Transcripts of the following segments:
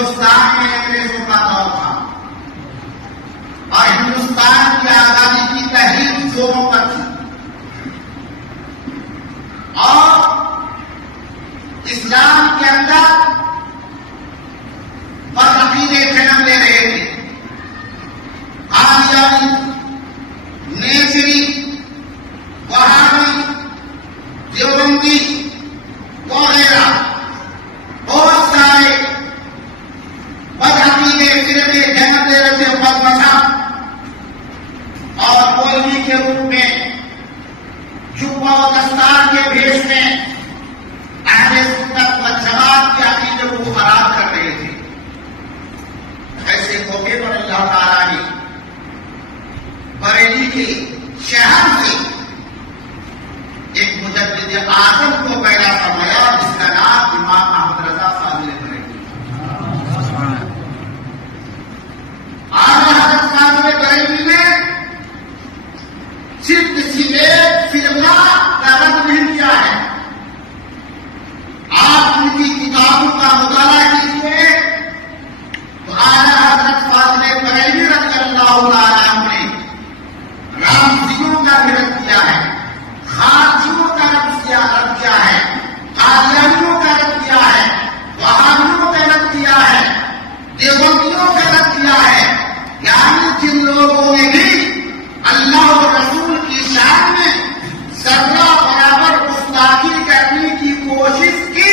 ہندوستان میں انگریزوں کا دور تھا اور ہندوستان کی آزادی کی تحریک زوروں پر تھی اور اسلام کے اندر بدعقیدے جنم لے رہے تھے. قادیانی، نیسری، وہابی، دیوبندی وغیرہ بہت سارے بدعقیدے فرقے جنم لے رہے تھے. بد مذہب اور مولوی کے روپ میں جبہ و دستار کے بھیس میں اہل سنت والجماعت کے عقیدے کو خراب کر رہے تھے. ایسے موقع پر اللہ تعالیٰ نے بریلی کے شہر سے ایک مجدد اعظم کو پیدا فرمایا جس کا نام امام احمد رضا فاضل بریلوی. اعلیٰ حضرت فاضل بریلوی نے صرف کسی ایک فرقہ کا رد نہیں کیا ہے. آپ ان کی کتابوں کا مطالعہ کیجیے تو اعلیٰ حضرت فاضل بریلوی رضی اللہ تعالیٰ عنہ نے رافضیوں کا بھی رد کیا ہے، خارجیوں کا رد کیا ہے، قادیانیوں کا رد کیا ہے، وہابیوں کا رد کیا ہے، دیوبندیوں کا رد کیا ہے. یعنی جن لوگوں نے بھی اللہ اور رسول کی شان میں ذرہ برابر گستاخی کرنے کی کوشش کی،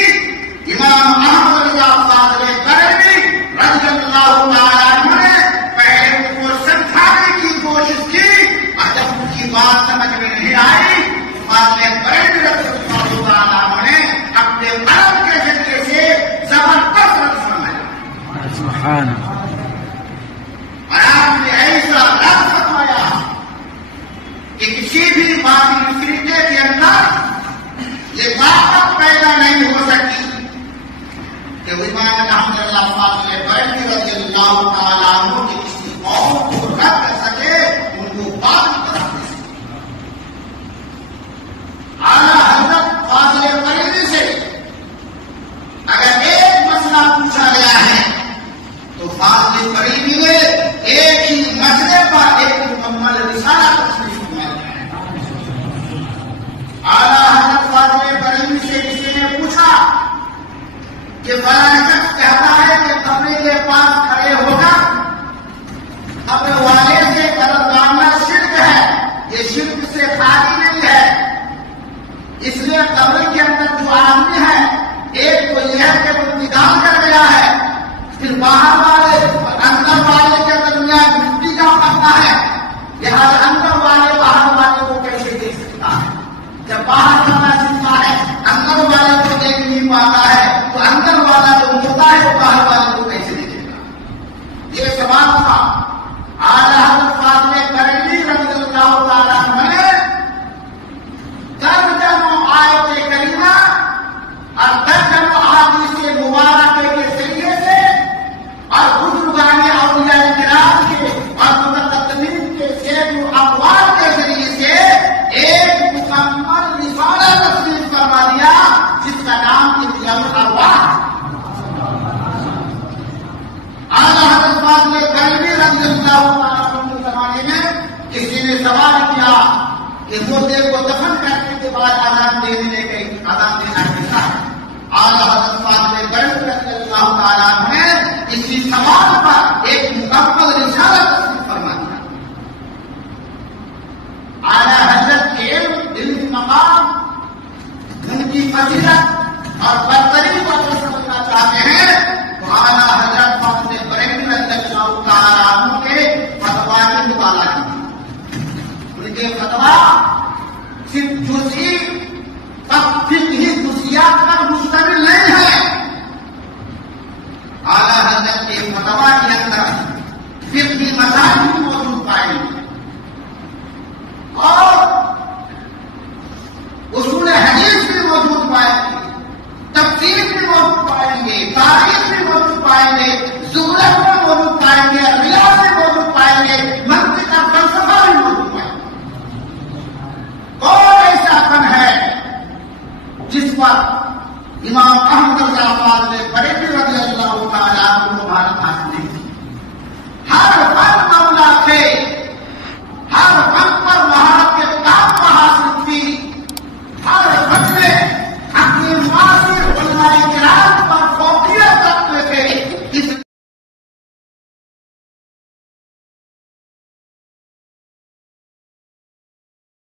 امام احمد رضا فاضل بریلوی رضی اللہ تعالیٰ عنہ نے پہلے ان کو سمجھانے کی کوشش کی اور جب ان کی بات سمجھ میں نہیں آئی تو فاضل بریلوی رضی اللہ تعالیٰ عنہ نے اپنے قلم کے ذریعے سے زبردست رد فرمایا. سبحان اللہ. اور آپ نے ایسا رد فرمایا کہ کسی بھی باطل فرقے کے اندر یہ طاقت پیدا نہیں ہو سکتی کہ امام احمد رضا فاضل بریلوی رضی اللہ تعالیٰ عنہ کی کسی قوم کو رد کر سکے، ان کو باطل قرار دے سکے. اعلیٰ حضرت فاضل بریلوی سے اگر ایک مسئلہ پوچھا گیا ہے تو فاضل بریلوی نے ایک ہی مسئلے پر ایک مکمل رسالہ تشریف فرمایا. اعلیٰ حضرت فاضل بریلوی سے کسی نے پوچھا کہ فلاں شخص کہتا ہے کہ کمرے کے پاس کھڑے ہو کر اپنے والے سے قرض مانگنا شرک ہے، یہ شرک سے خالی نہیں ہے. اس لیے قبر کے اندر جو آدمی ہے ایک تو یہ ہے کہ وہ نکال کر گیا ہے، پھر باہر والے اندر والے کے درمیان مٹی کا پڑتا ہے، لہٰذا اندر والے باہر والے کو کیسے دیکھ سکتا ہے؟ جب باہر والا سکتا ہے اندر والے کو دیکھ نہیں پاتا ہے تو اندر والا جو ہوتا ہے وہ باہر والے کو کیسے دیکھے گا؟ یہ سوال تھا. اعلیٰ حضرت فاضل بریلوی رضی اللہ تعالیٰ عنہ نے درجنوں آیت کریمہ اور درجنوں احادیث مبارکہ کے ذریعے سے اور بزرگان اولیاء کرام کے اور متقدمین کے شعر و اقوال کے ذریعے سے ایک مکمل رسالہ تصنیف کروا دیا جس کا نام احیاء الارواح. اعلیٰ حضرت فاضل بریلوی رضی اللہ تعالیٰ عنہ کے زمانے میں کسی نے سوال کیا کہ مردے کو دفن کرنے کے بعد اذان دینا کیسا ہے؟ اعلیٰ حضرت فاضل بریلوی رضی اللہ تعالیٰ عنہ نے اسی سوال پر ایک مکمل رسالہ تصنیف فرما دیا. اعلیٰ حضرت کے علمی مقام، ان کی فضیلت اور برتری کو اگر سمجھنا چاہتے ہیں تو اعلیٰ حضرت فاضل بریلوی رضی اللہ تعالیٰ عنہ کے فتویٰ کا مطالعہ کیجیے. ان کے فتویٰ صرف جزئی فقہی جزئیات پر مشتمل نہیں ہے. اعلیٰ حضرت کے فتویٰ کے اندر فقہی مسائل بھی موجود پائیں گے اور اصول حدیث بھی موجود پائیں گے، تفسیر بھی موجود پائیں گے، تاریخ بھی موجود پائیں گے، زہرہ بھی موجود پائیں گے، ریاض بھی موجود پائیں گے، منطق اور فلسفہ بھی موجود پائیں گے. اور ایسا فن ہے جس پر امام احمد رضا فاضل بریلوی رضی اللہ تعالیٰ عنہ مبارک حاصل تھی. ہر مولا تھے